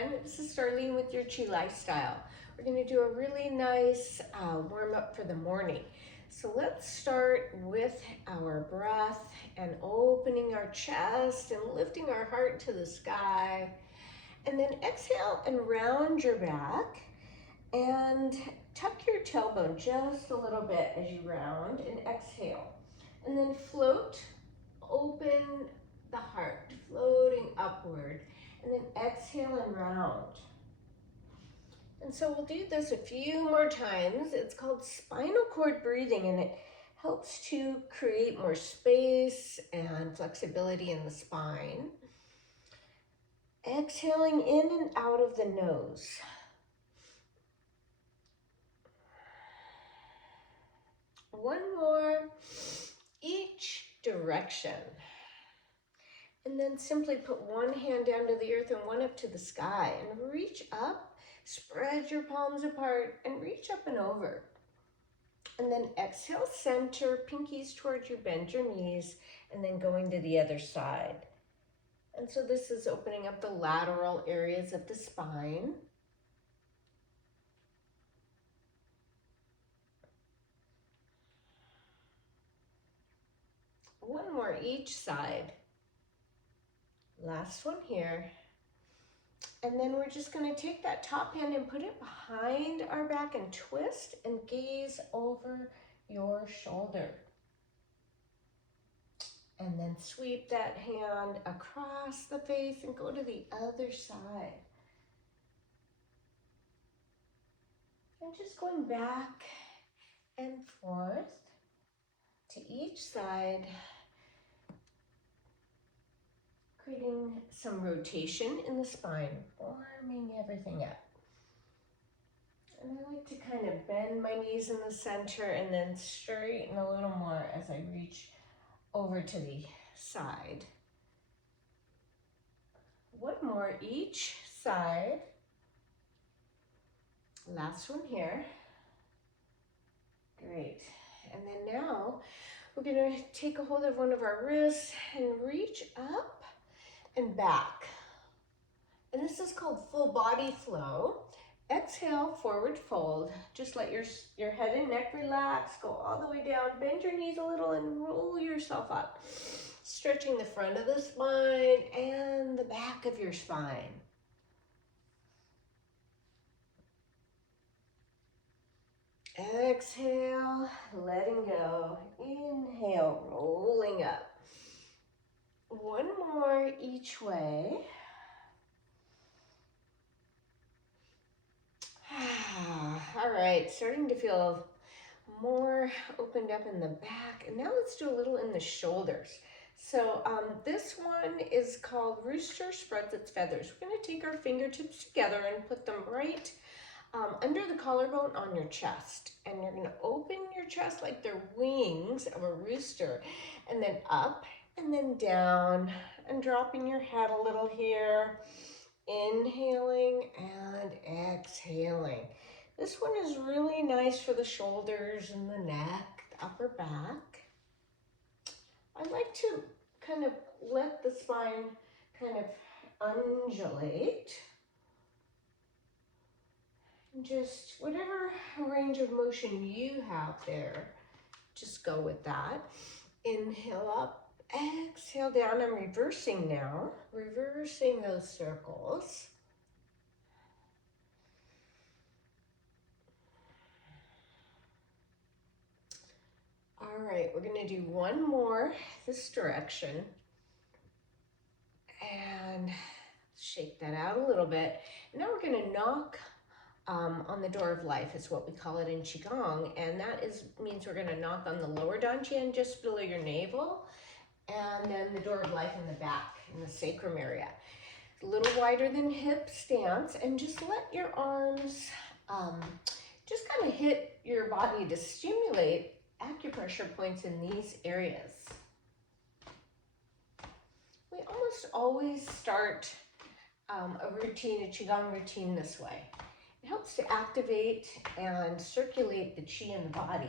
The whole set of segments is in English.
everyone. This is Starlene with your Chi Lifestyle. We're going to do a really nice warm up for the morning. So let's start with our breath and opening our chest and lifting our heart to the sky. And then exhale and round your back and tuck your tailbone just a little bit as you round and exhale. And then float, open the heart, floating upward. And then exhale and round. And so we'll do this a few more times. It's called spinal cord breathing, and it helps to create more space and flexibility in the spine. Exhaling in and out of the nose. One more, each direction. And then simply put one hand down to the earth and one up to the sky and reach up, spread your palms apart and reach up and over. And then exhale, center, pinkies towards you, bend your knees, and then going to the other side. And so this is opening up the lateral areas of the spine. One more each side. Last one here. And then we're just going to take that top hand and put it behind our back and twist and gaze over your shoulder. And then sweep that hand across the face and go to the other side. And just going back and forth to each side, creating some rotation in the spine, warming everything up. And I like to kind of bend my knees in the center and then straighten a little more as I reach over to the side. One more each side. Last one here. Great. And then now we're going to take a hold of one of our wrists and reach up and back. And this is called full body flow. Exhale, forward fold. Just let your head and neck relax. Go all the way down. Bend your knees a little and roll yourself up. Stretching the front of the spine and the back of your spine. Exhale, letting go. Inhale, rolling up. One more each way. All right, starting to feel more opened up in the back. And now let's do a little in the shoulders. So this one is called Rooster Spreads Its Feathers. We're going to take our fingertips together and put them right under the collarbone on your chest. And you're going to open your chest like they're wings of a rooster. And then up and then down and dropping your head a little here. Inhaling and exhaling. This one is really nice for the shoulders and the neck, the upper back. I like to kind of let the spine kind of undulate. Just whatever range of motion you have there, just go with that. Inhale up, exhale down. I'm reversing now, reversing those circles. All right, we're going to do one more this direction. And shake that out a little bit. Now we're going to knock on the door of life is what we call it in Qigong. And that means we're going to knock on the lower dantian just below your navel. And then the door of life in the back, in the sacrum area. A little wider than hip stance. And just let your arms just kind of hit your body to stimulate acupressure points in these areas. We almost always start a routine, a Qigong routine this way. It helps to activate and circulate the Qi in the body.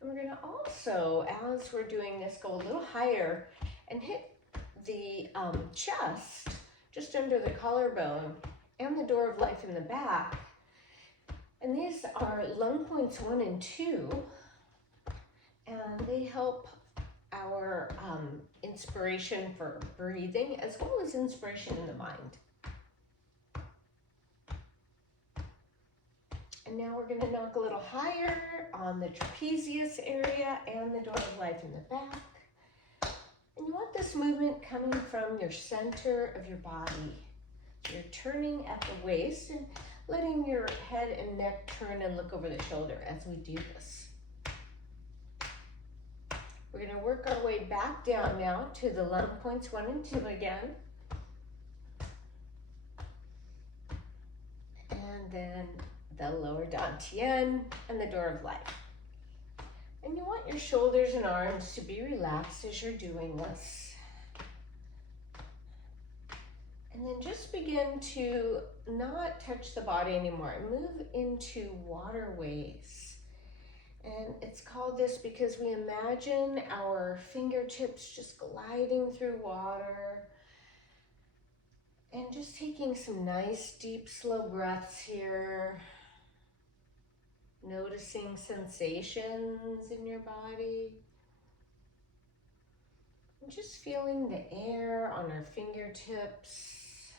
And we're going to also, as we're doing this, go a little higher and hit the chest, just under the collarbone, and the door of life in the back. And these are lung points 1 and 2, and they help our inspiration for breathing as well as inspiration in the mind. And now we're going to knock a little higher on the trapezius area and the door of life in the back. And you want this movement coming from your center of your body. You're turning at the waist and letting your head and neck turn and look over the shoulder as we do this. We're going to work our way back down now to the lung points 1 and 2 again. And then the lower dantian and the door of life. And you want your shoulders and arms to be relaxed as you're doing this. And then just begin to not touch the body anymore and move into waterways. And it's called this because we imagine our fingertips just gliding through water and just taking some nice, deep, slow breaths here. Noticing sensations in your body. And just feeling the air on our fingertips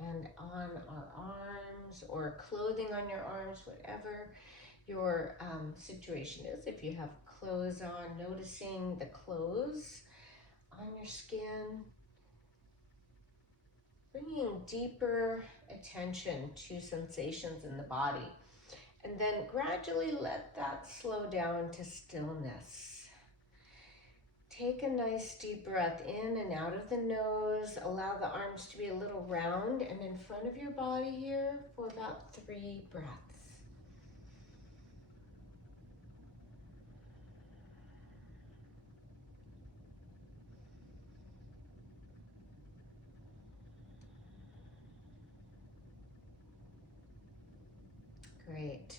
and on our arms, or clothing on your arms, whatever your situation is. If you have clothes on, noticing the clothes on your skin. Bringing deeper attention to sensations in the body. And then gradually let that slow down to stillness. Take a nice deep breath in and out of the nose. Allow the arms to be a little round and in front of your body here for about 3 breaths. Great.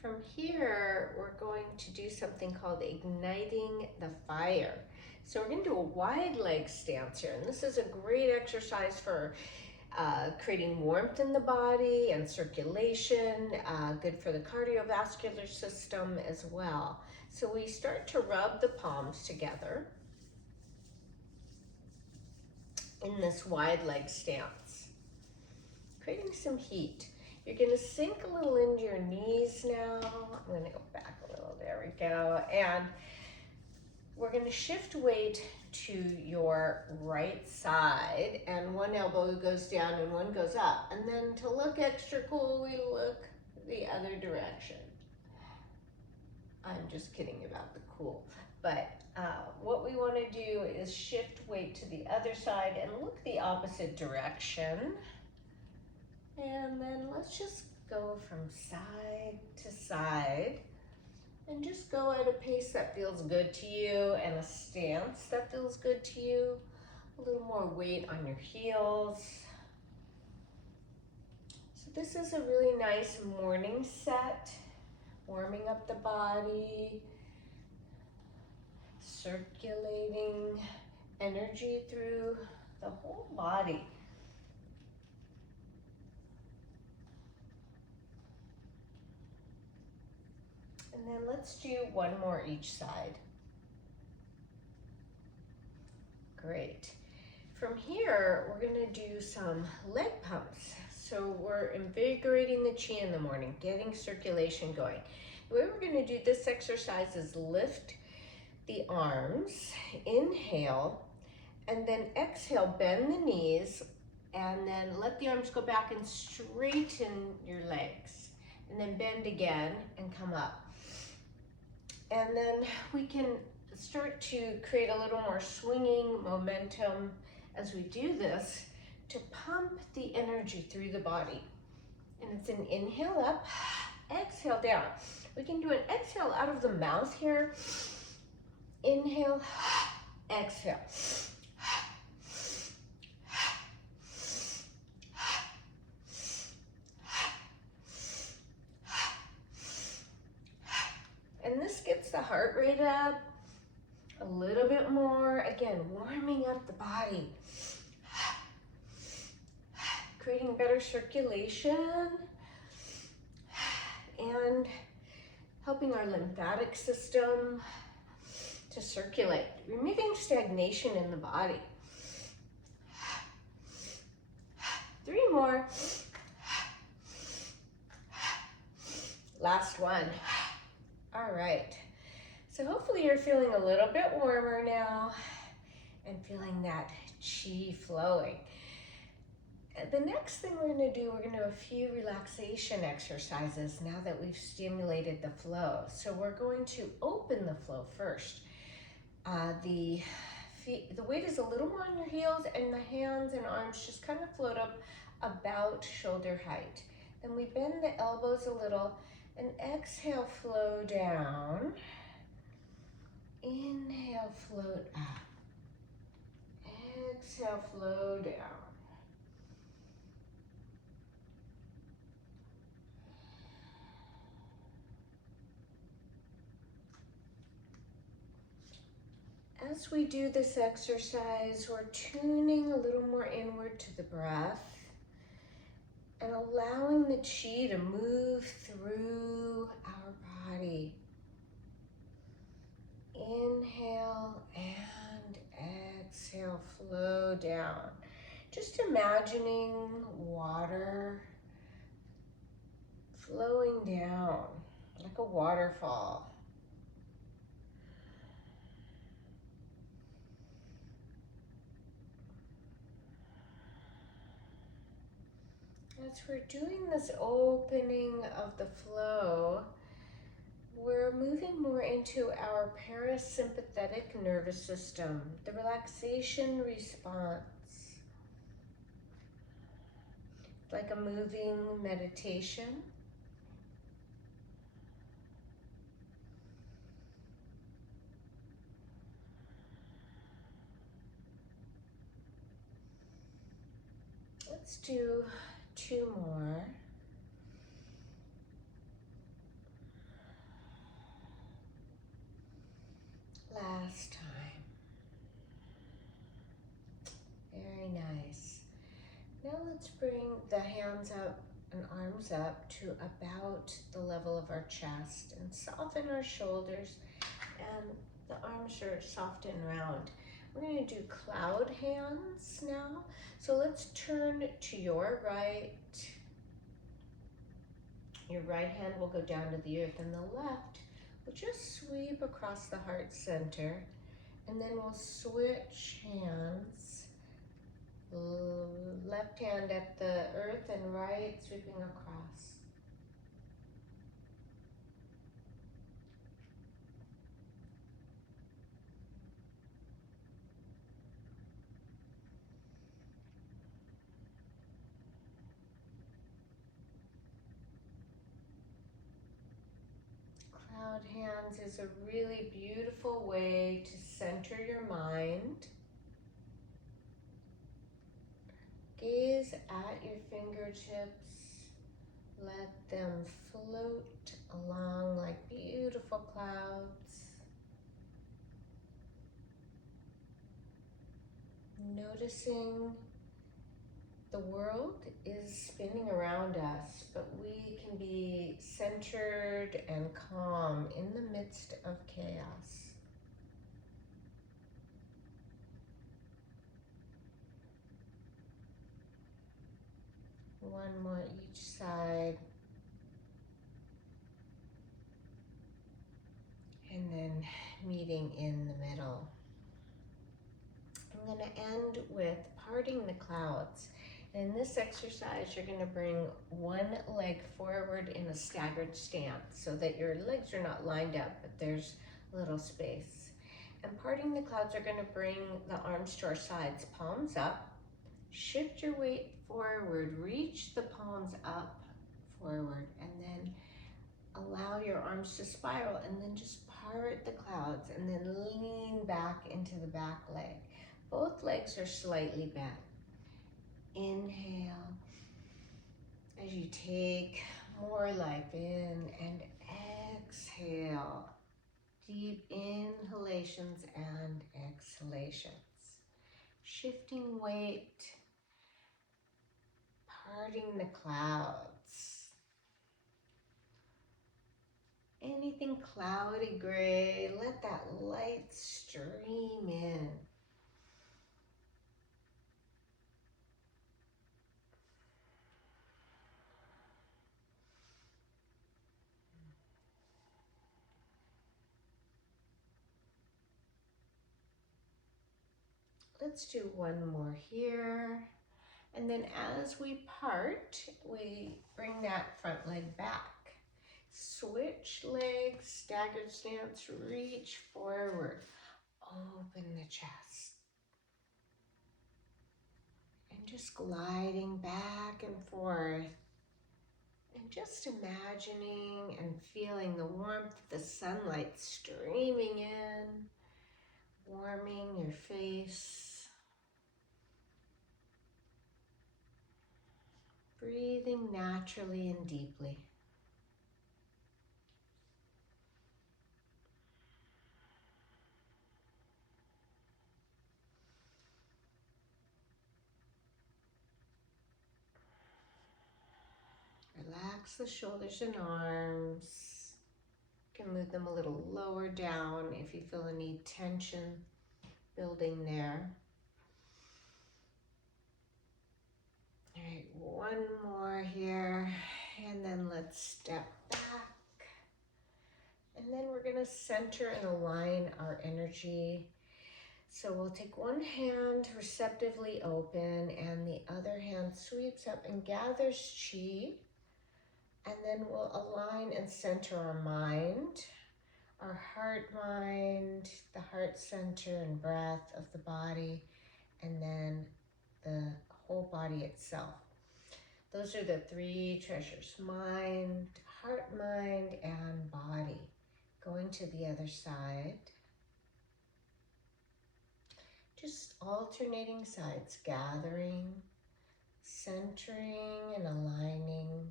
From here, we're going to do something called igniting the fire. So we're going to do a wide leg stance here. And this is a great exercise for creating warmth in the body and circulation, good for the cardiovascular system as well. So we start to rub the palms together in this wide leg stance, creating some heat. You're going to sink a little into your knees now. I'm going to go back a little. There we go. And we're going to shift weight to your right side. And one elbow goes down and one goes up. And then to look extra cool, we look the other direction. I'm just kidding about the cool. But what we want to do is shift weight to the other side and look the opposite direction. And then let's just go from side to side and just go at a pace that feels good to you and a stance that feels good to you. A little more weight on your heels. So this is a really nice morning set, warming up the body, circulating energy through the whole body. And then let's do one more each side. Great. From here, we're going to do some leg pumps. So we're invigorating the chi in the morning, getting circulation going. The way we're going to do this exercise is lift the arms, inhale, and then exhale, bend the knees, and then let the arms go back and straighten your legs. And then bend again and come up. And then we can start to create a little more swinging momentum as we do this to pump the energy through the body. And it's an inhale up, exhale down. We can do an exhale out of the mouth here. Inhale, exhale. And this gets the heart rate up, A little bit more, again, warming up the body. Creating better circulation and helping our lymphatic system to circulate, removing stagnation in the body. 3 more. Last one. All right. So hopefully you're feeling a little bit warmer now and feeling that chi flowing. The next thing we're going to do, we're going to do a few relaxation exercises now that we've stimulated the flow. So we're going to open the flow first. The weight is a little more on your heels, and the hands and arms just kind of float up about shoulder height. Then we bend the elbows a little and exhale, flow down. Inhale, float up. Exhale, flow down. As we do this exercise, we're tuning a little more inward to the breath and allowing the chi to move through our body. Inhale and exhale, flow down. Just imagining water flowing down like a waterfall. As we're doing this opening of the flow, we're moving more into our parasympathetic nervous system, the relaxation response. Like a moving meditation. Let's do 2 more. Last time. Very nice. Now let's bring the hands up and arms up to about the level of our chest and soften our shoulders, and the arms are soft and round. We're going to do cloud hands now. So let's turn to your right. Your right hand will go down to the earth, and the left will just sweep across the heart center, and then we'll switch hands. Left hand at the earth and right sweeping across. Cloud hands is a really beautiful way to center your mind. Gaze at your fingertips. Let them float along like beautiful clouds. Noticing the world is spinning around us, but we can be centered and calm in the midst of chaos. One more each side. And then meeting in the middle. I'm going to end with parting the clouds. In this exercise, you're going to bring one leg forward in a staggered stance so that your legs are not lined up, but there's a little space. And parting the clouds are going to bring the arms to our sides, palms up. Shift your weight forward, reach the palms up, forward, and then allow your arms to spiral, and then just part the clouds, and then lean back into the back leg. Both legs are slightly bent. Inhale as you take more life in, and exhale Deep inhalations and exhalations. Shifting weight, parting the clouds. Anything cloudy gray, let that light stream in. Let's do one more here. And then as we part, we bring that front leg back. Switch legs, staggered stance, reach forward. Open the chest. And just gliding back and forth. And just imagining and feeling the warmth of the sunlight streaming in, warming your face. Breathing naturally and deeply. Relax the shoulders and arms. You can move them a little lower down if you feel any tension building there. All right, one more here, and then let's step back. And then we're gonna center and align our energy. So we'll take one hand receptively open, and the other hand sweeps up and gathers chi. And then we'll align and center our mind, our heart mind, the heart center and breath of the body, and then the whole body itself. Those are the three treasures: mind, heart, mind, and body. Going to the other side. Just alternating sides, gathering, centering, and aligning.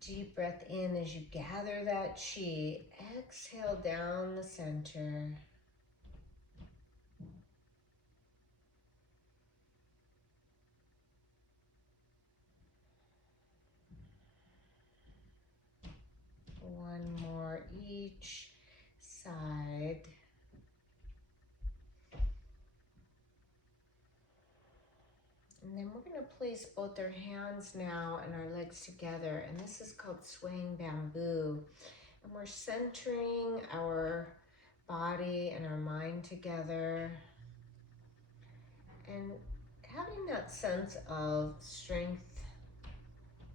Deep breath in as you gather that chi. Exhale down the center. One more each side. And then we're going to place both our hands now and our legs together. And this is called swaying bamboo. And we're centering our body and our mind together. And having that sense of strength,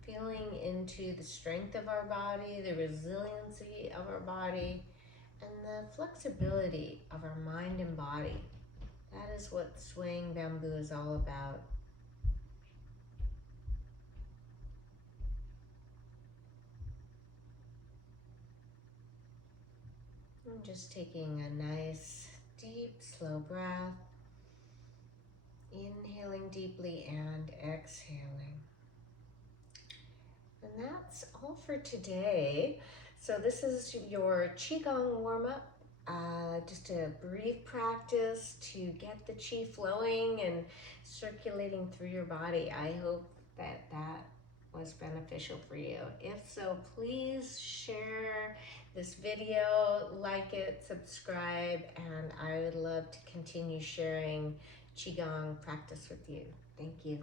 feeling into the strength of our body, the resiliency of our body, and the flexibility of our mind and body. That is what swaying bamboo is all about. I'm just taking a nice, deep, slow breath. Inhaling deeply and exhaling. And that's all for today. So this is your Qigong warm-up. Just a brief practice to get the chi flowing and circulating through your body. I hope that was beneficial for you. If so, please share this video, like it, subscribe, and I would love to continue sharing Qigong practice with you. Thank you.